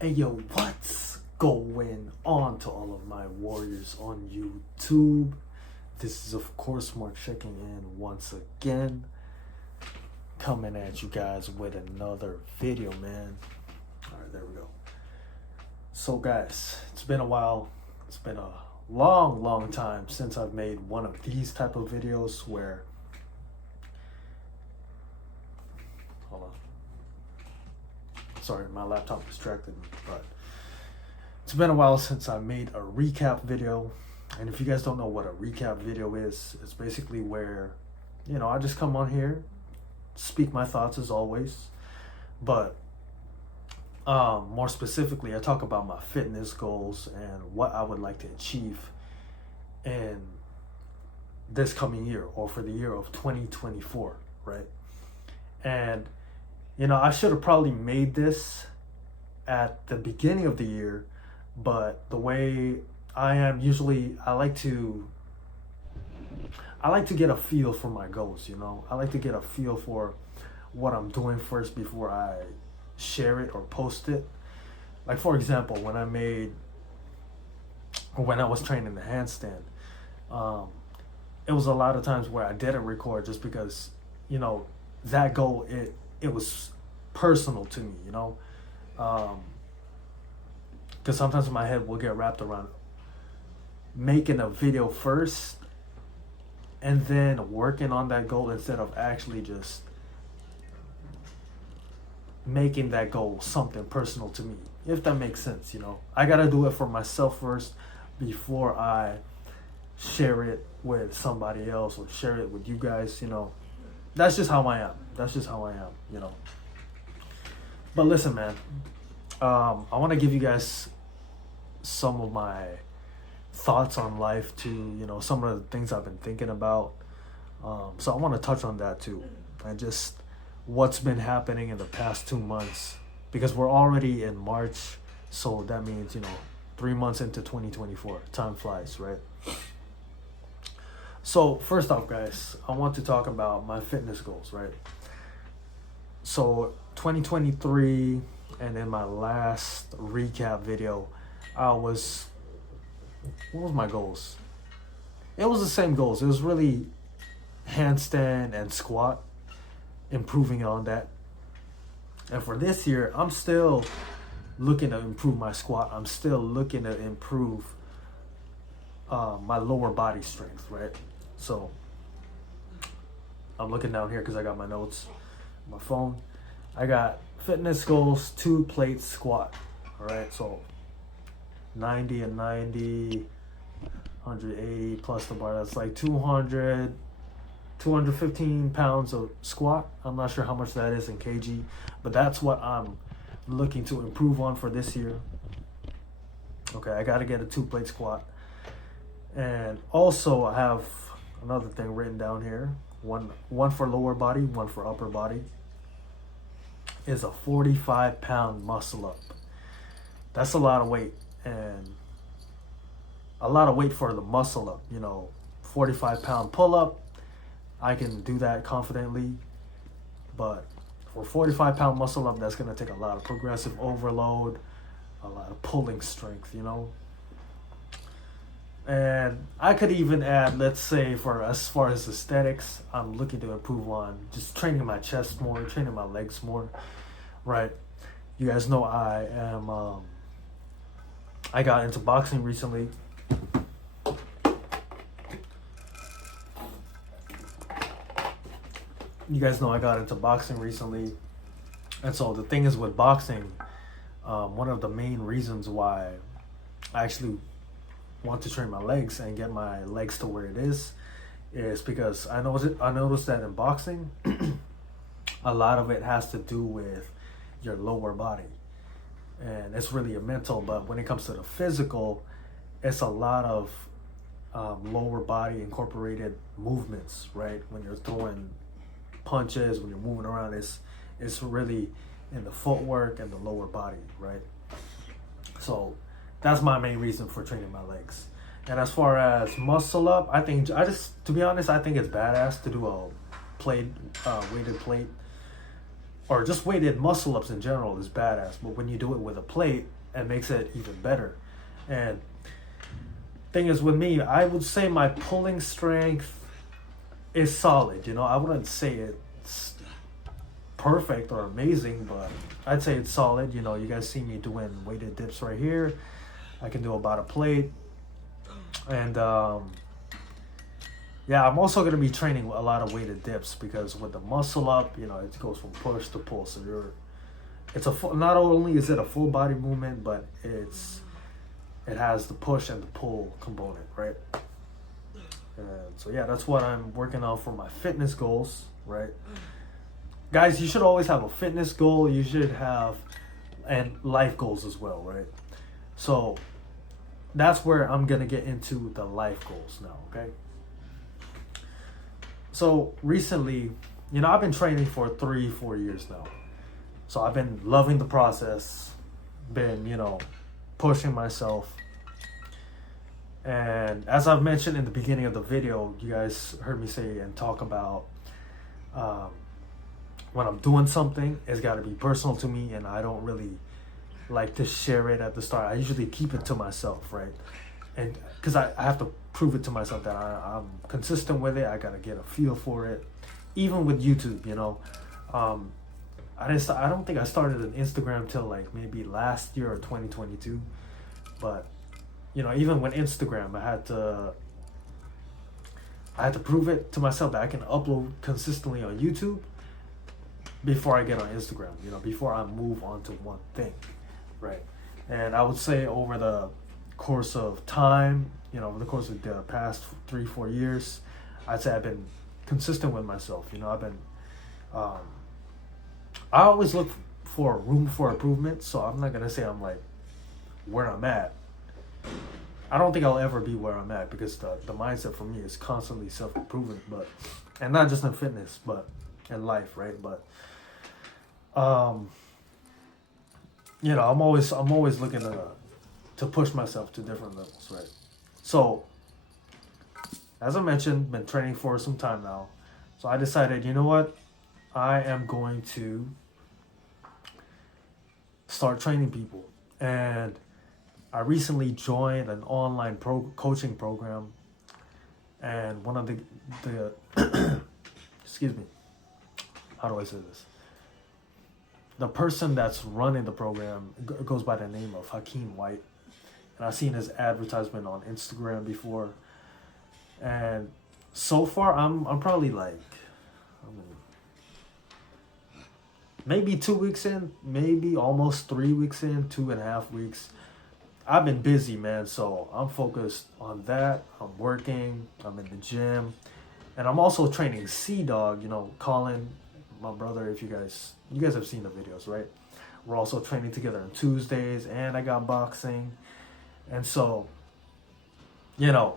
Hey yo, what's going on to all of my warriors on YouTube? This is of course Mark checking in once again, coming at you guys with another video, man. Alright, there we go. So guys, it's been a while. It's been a long time since I've made one of these type of videos where hold on. Sorry, my laptop distracted me, but it's been a while since I made a recap video. And if you guys don't know what a recap video is, it's basically where, I just come on here, speak my thoughts as always, but more specifically, I talk about my fitness goals and what I would like to achieve in this coming year or for the year of 2024, right? And I should have probably made this at the beginning of the year, but the way I am usually, I like to get a feel for my goals, I like to get a feel for what I'm doing first before I share it or post it. Like for example, when I was training the handstand, it was a lot of times where I didn't record just because, that goal, it was personal to me, because sometimes my head will get wrapped around making a video first and then working on that goal instead of actually just making that goal something personal to me, if that makes sense. I gotta do it for myself first before I share it with somebody else or share it with you guys. That's just how I am. But listen, man, I want to give you guys some of my thoughts on life too, some of the things I've been thinking about. So I want to touch on that too, and just what's been happening in the past 2 months, because we're already in March, so that means 3 months into 2024. Time flies, right? So first off, guys, I want to talk about my fitness goals, right? So 2023, and in my last recap video, what was my goals? It was the same goals. It was really handstand and squat, improving on that. And for this year, I'm still looking to improve my squat. I'm still looking to improve my lower body strength, right? So I'm looking down here because I got my notes on my phone. I got fitness goals, 2 plate squat. All right, so 90 and 90, 180 plus the bar. That's like 215 pounds of squat. I'm not sure how much that is in kg, but that's what I'm looking to improve on for this year. Okay, I got to get a 2 plate squat. And also I have another thing written down here. One for lower body, one for upper body. Is a 45-pound muscle up. That's a lot of weight, and a lot of weight for the muscle up. 45-pound pull up, I can do that confidently, but for 45-pound muscle up, that's going to take a lot of progressive overload, a lot of pulling strength, And I could even add, let's say, for as far as aesthetics, I'm looking to improve on just training my chest more, training my legs more, right? You guys know I got into boxing recently. And so the thing is with boxing, one of the main reasons why I actually want to train my legs and get my legs to where it is because I noticed that in boxing, a lot of it has to do with your lower body, and it's really a mental. But when it comes to the physical, it's a lot of lower body incorporated movements, right? When you're throwing punches, when you're moving around, it's really in the footwork and the lower body, right? So that's my main reason for training my legs. And as far as muscle up, to be honest, I think it's badass to do a weighted plate or just weighted muscle ups in general is badass. But when you do it with a plate, it makes it even better. And thing is with me, I would say my pulling strength is solid. You know, I wouldn't say it's perfect or amazing, but I'd say it's solid. You know, you guys see me doing weighted dips right here. I can do about a plate. And yeah, I'm also gonna be training a lot of weighted dips because with the muscle up, you know, it goes from push to pull. So it's a full, not only is it a full body movement, but it has the push and the pull component, right? And so yeah, that's what I'm working on for my fitness goals, right? Guys, you should always have a fitness goal. You should have and life goals as well, right? So that's where I'm gonna get into the life goals now, okay? So recently, you know, I've been training for 3-4 years now. So I've been loving the process, been, you know, pushing myself. And as I've mentioned in the beginning of the video, you guys heard me say and talk about when I'm doing something, it's got to be personal to me, and I don't really like to share it at the start. I usually keep it to myself, right? And because I have to prove it to myself that I'm consistent with it. I got to get a feel for it. Even with YouTube, you know, I don't think I started an Instagram till like maybe last year or 2022. But you know, even with Instagram, I had to prove it to myself that I can upload consistently on YouTube before I get on Instagram, you know, before I move on to one thing, right? And I would say over the course of time, you know, over the course of the past 3-4 years, I'd say I've been consistent with myself. You know, I've been, I always look for room for improvement, so I'm not gonna say I'm like where I'm at. I don't think I'll ever be where I'm at because the mindset for me is constantly self-improvement, but, and not just in fitness, but in life, right? But, you know, I'm always looking to push myself to different levels, right? So, as I mentioned, been training for some time now. So I decided, you know what? I am going to start training people. And I recently joined an online coaching program. And one of the excuse me, how do I say this? The person that's running the program goes by the name of Hakeem White. And I've seen his advertisement on Instagram before. And so far, I'm probably like, maybe 2 weeks in, maybe almost 3 weeks in, 2.5 weeks. I've been busy, man, so I'm focused on that. I'm working, I'm in the gym, and I'm also training Sea-Dog, you know, Colin, my brother, if you guys have seen the videos, right? We're also training together on Tuesdays, and I got boxing. And so, you know,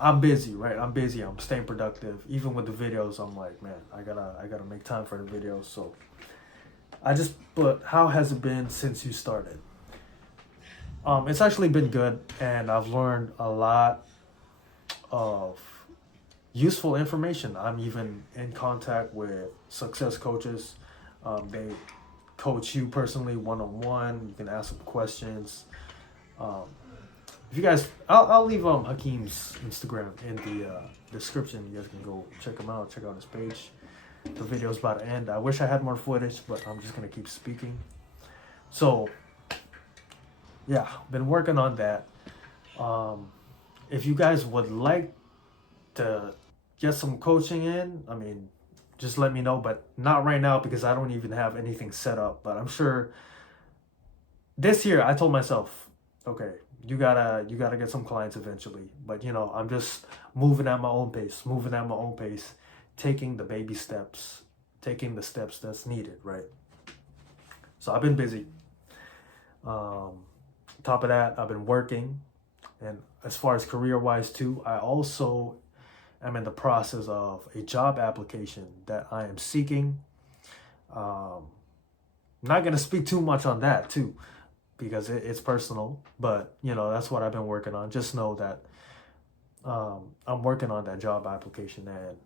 I'm busy, right? I'm busy. I'm staying productive. Even with the videos, I'm like, man, I gotta make time for the videos. So but how has it been since you started? It's actually been good, and I've learned a lot of useful information. I'm even in contact with success coaches. They coach you personally one-on-one. You can ask them questions. If you guys, I'll leave Hakeem's Instagram in the description. You guys can go check him out. Check out his page. The video's about to end. I wish I had more footage, but I'm just gonna keep speaking. So, yeah, been working on that. If you guys would like to get some coaching in, I mean, just let me know. But not right now because I don't even have anything set up. But I'm sure this year I told myself, okay, you gotta get some clients eventually. But you know, I'm just moving at my own pace, taking the baby steps, taking the steps that's needed, right? So I've been busy. Top of that, I've been working, and as far as career-wise too, I also am in the process of a job application that I am seeking. I'm not gonna speak too much on that too, because it's personal, but you know, that's what I've been working on. Just know that I'm working on that job application, and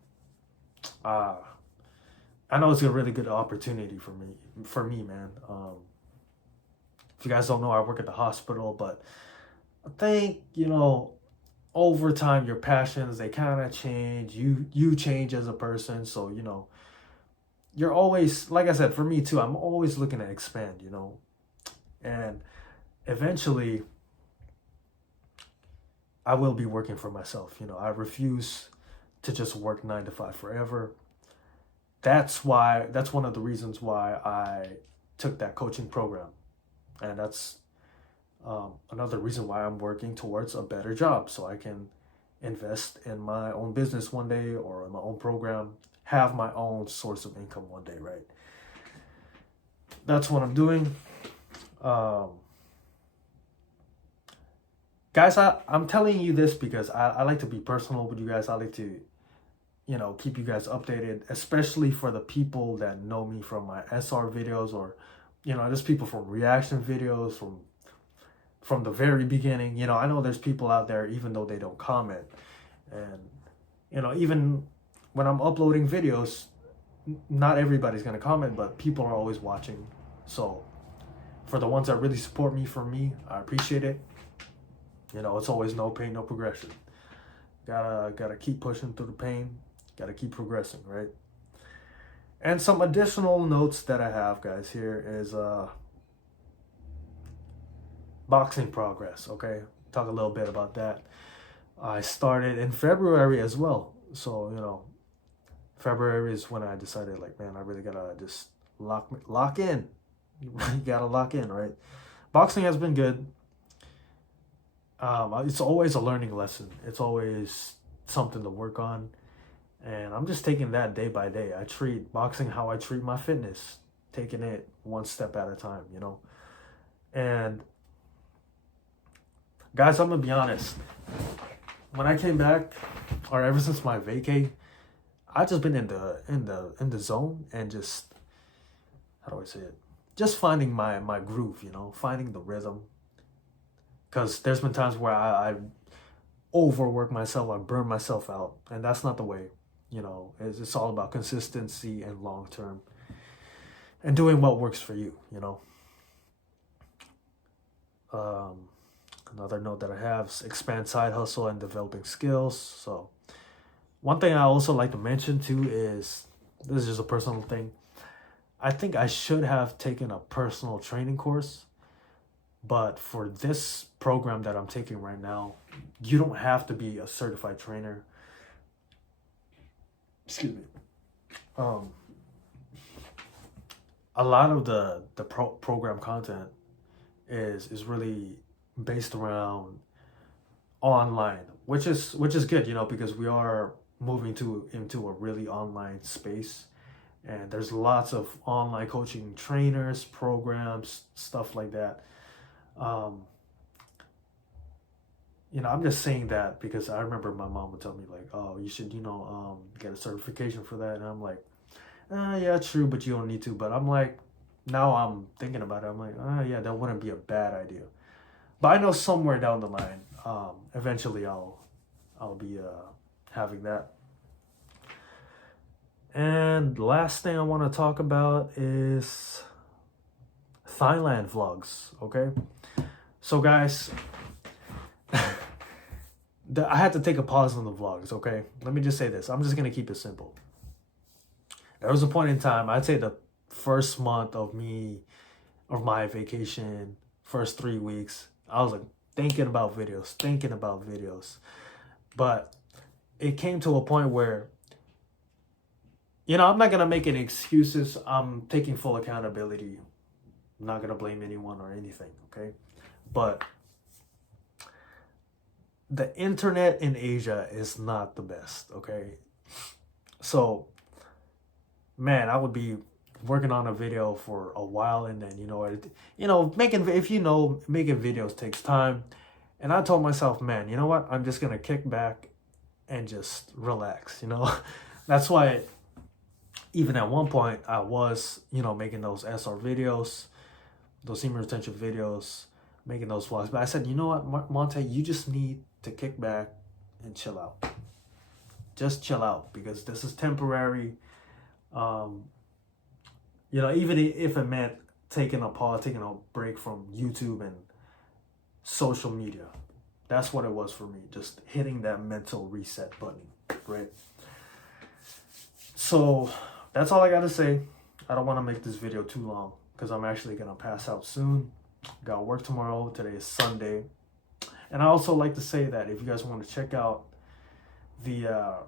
I know it's a really good opportunity for me, man. If you guys don't know, I work at the hospital, but I think, over time your passions, they kind of change. You change as a person, so you're always, like I said, for me too, I'm always looking to expand, and eventually I will be working for myself. I refuse to just work 9 to 5 forever. That's one of the reasons why I took that coaching program. And that's another reason why I'm working towards a better job, so I can invest in my own business one day, or in my own program, have my own source of income one day, right? That's what I'm doing. Guys, I'm telling you this because I like to be personal with you guys. I like to, keep you guys updated, especially for the people that know me from my SR videos, or, there's people from reaction videos, from the very beginning. I know there's people out there, even though they don't comment. And, even when I'm uploading videos, not everybody's going to comment, but people are always watching. So for the ones that really support me, I appreciate it. It's always no pain, no progression. Gotta keep pushing through the pain. Gotta keep progressing, right? And some additional notes that I have, guys, here is boxing progress, okay? Talk a little bit about that. I started in February as well. So, February is when I decided, like, man, I really gotta just lock in. You gotta lock in, right? Boxing has been good. It's always a learning lesson. It's always something to work on. And I'm just taking that day by day. I treat boxing how I treat my fitness, taking it one step at a time, And guys, I'm gonna be honest. When I came back, or ever since my vacay, I just been in the zone, and just, how do I say it? Just finding my groove, finding the rhythm. Because there's been times where I overwork myself, I burn myself out, and that's not the way. It's all about consistency and long term, and doing what works for you. Another note that I have is expand side hustle and developing skills. So one thing I also like to mention too is, this is just a personal thing, I think I should have taken a personal training course. But for this program that I'm taking right now, you don't have to be a certified trainer. Excuse me. A lot of the program content is really based around online, which is good, because we are moving into a really online space, and there's lots of online coaching trainers, programs, stuff like that. I'm just saying that because I remember my mom would tell me, like, oh, you should, get a certification for that. And I'm like, yeah, true, but you don't need to. But I'm like, now I'm thinking about it. I'm like, yeah, that wouldn't be a bad idea. But I know somewhere down the line, eventually I'll be having that. And the last thing I want to talk about is Thailand vlogs, okay? So guys, I had to take a pause on the vlogs, okay? Let me just say this. I'm just going to keep it simple. There was a point in time, I'd say the first month of my vacation, first 3 weeks, I was like thinking about videos. But it came to a point where, I'm not going to make any excuses. I'm taking full accountability. I'm not going to blame anyone or anything, okay? But the internet in Asia is not the best, okay? So, man, I would be working on a video for a while, and then, making videos takes time. And I told myself, man, you know what? I'm just going to kick back and just relax, That's why even at one point I was, making those SR videos, those semen retention videos, making those vlogs. But I said, you know what, Monte, you just need to kick back and chill out. Just chill out, because this is temporary. You know, even if it meant taking a pause, taking a break from YouTube and social media. That's what it was for me. Just hitting that mental reset button, right? So that's all I got to say. I don't want to make this video too long because I'm actually going to pass out soon. Got work tomorrow. Today is Sunday. And I also like to say that if you guys want to check out the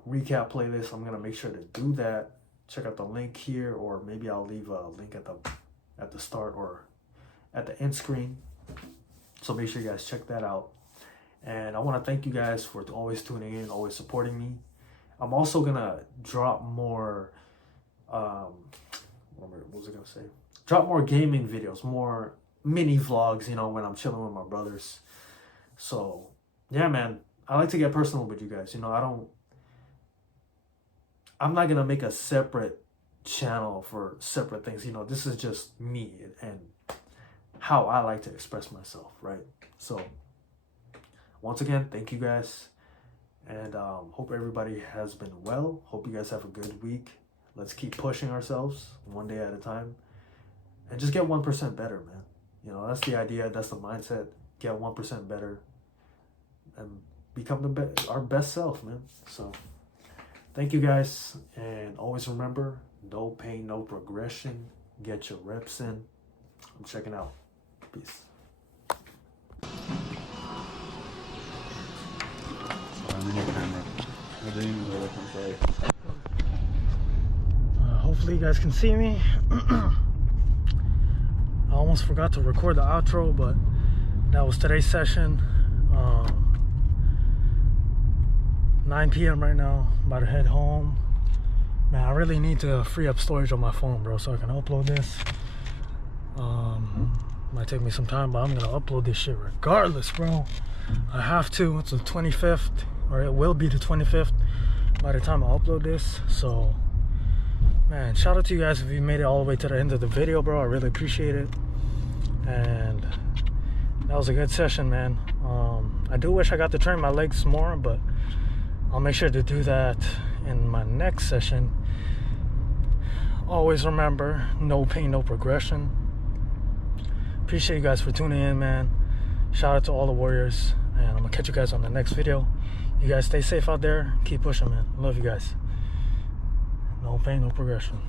recap playlist, I'm going to make sure to do that. Check out the link here, or maybe I'll leave a link at the start or at the end screen. So make sure you guys check that out. And I want to thank you guys for always tuning in, always supporting me. I'm also going to drop more, what was I going to say? Drop more gaming videos, more mini vlogs, you know, when I'm chilling with my brothers. So, yeah, man, I like to get personal with you guys. You know, I'm not going to make a separate channel for separate things. You know, this is just me and how I like to express myself, right? So, once again, thank you guys. And hope everybody has been well. Hope you guys have a good week. Let's keep pushing ourselves one day at a time. And just get 1% better, man. You know, that's the idea. That's the mindset. Get 1% better. And become our best self, man. So, thank you guys. And always remember, no pain, no progression. Get your reps in. I'm checking out. Peace. Hopefully you guys can see me. I almost forgot to record the outro, but that was today's session. 9 p.m. right now. About to head home. Man, I really need to free up storage on my phone, bro, so I can upload this. Might take me some time, but I'm gonna upload this shit regardless, bro. I have to. It's the 25th, or it will be the 25th by the time I upload this. So, man, shout out to you guys if you made it all the way to the end of the video, bro. I really appreciate it. And that was a good session, man. I do wish I got to train my legs more, but I'll make sure to do that in my next session. Always remember, no pain, no progression. Appreciate you guys for tuning in, man. Shout out to all the warriors, and I'm gonna catch you guys on the next video. You guys stay safe out there. Keep pushing, man. Love you guys. No pain, no progression.